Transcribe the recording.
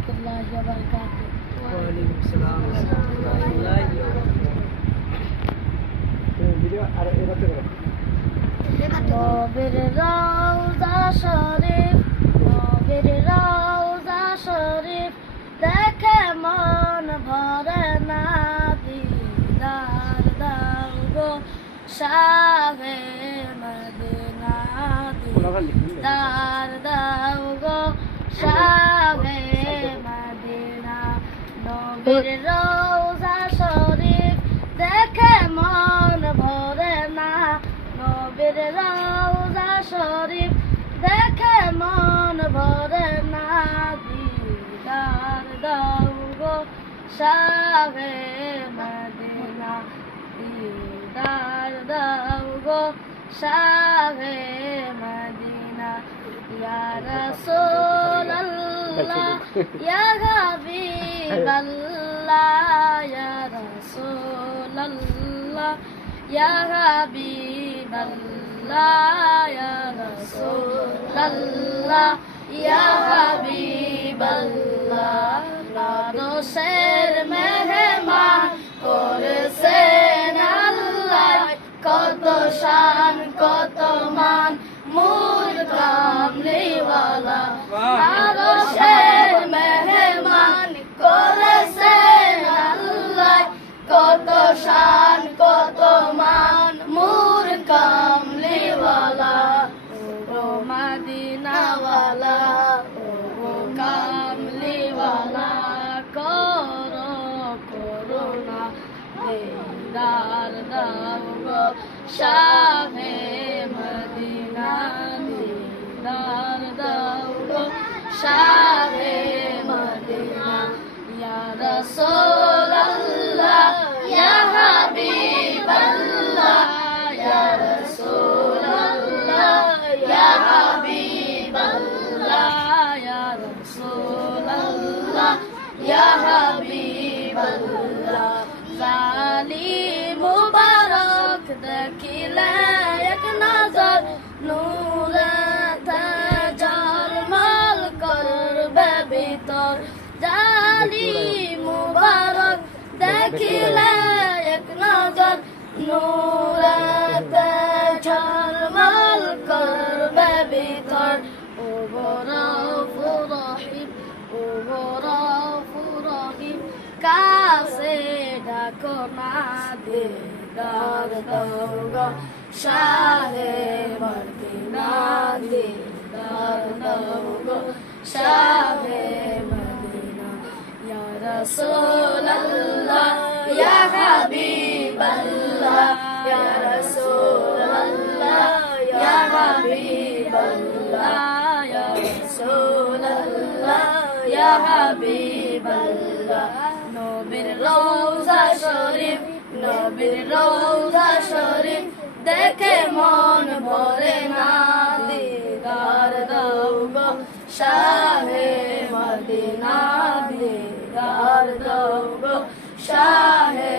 রহমতুল্লাহি ওয়া বারাকাতুহু। ওয়ালাইকুম আসসালাম ওয়া রাহমাতুল্লাহি ওয়া বারাকাতুহু। ভিডিও আর এবার তো নবীর রওজা শরীফ, নবীর রওজা শরীফ দেখে মন ভরে না, দিদার দাও গো শাহে মদিনা, দিদার দাও গো শাহে মদিনা। নবীর রওজা শরীফ দেখে মন ভরে না, নবীর রওজা শরীফ দেখে মন ভরে না, দিদার দাও গো শাহে মদিনা, দিদার দাও গো শাহে মদিনা। ইয়া রাসূলুল্লাহ ইয়া হাবিবাল্লাহ, ইয়া রাসূলুল্লাহ ইয়া হাবিবাল্লাহ, ইয়া রাসূলুল্লাহ ইয়া হাবিবাল্লাহ। আরশের মেহমান করেছেন আল্লাহ, কত শান কত মান মূল কামলিওয়ালা। আরশের মেহমান করেছেন আল্লাহ, কত শান কত মান মূল কামলিওয়ালা। ও মদিনাওয়ালা, ও কামলিওয়ালা, করো করুণা, দিদার দাও গো শাহে মদিনা, দিদার দাও গো শাহে মদিনা। ইয়া রাসূলুল্লাহ ইয়া হাবিবাল্লাহ, ইয়া রাসূলুল্লাহ ইয়া হাবিবাল্লাহ, ইয়া রাসূলুল্লাহ ইয়া হাবিবাল্লাহ। জালিম মুবারক দেখিলে এক নজর, নূরেতে ঝলমল করবে ভিতর। জালিম মুবারক দেখিলে এক নজর, নূরেতে ঝলমল করবে ভিতর। ও রউফুর রহিম, ও রউফুর রহিম, কাছে ডাকো না, দিদার দাও গো শাহে মদিনা, দিদার দাও গো শাহে মদিনা। ইয়া রাসূলুল্লাহ ইয়া হাবিবাল্লাহ, ইয়া রাসূলুল্লাহ ইয়া হাবিবাল্লাহ, ইয়া রাসূলুল্লাহ ইয়া হাবিবাল্লাহ। নবীর রওজা শরীফ, নবীর রওজা শরীফ দেখে মন ভরে না, দিদার দাও গো শাহে মদিনা, দিদার দাও গো শাহে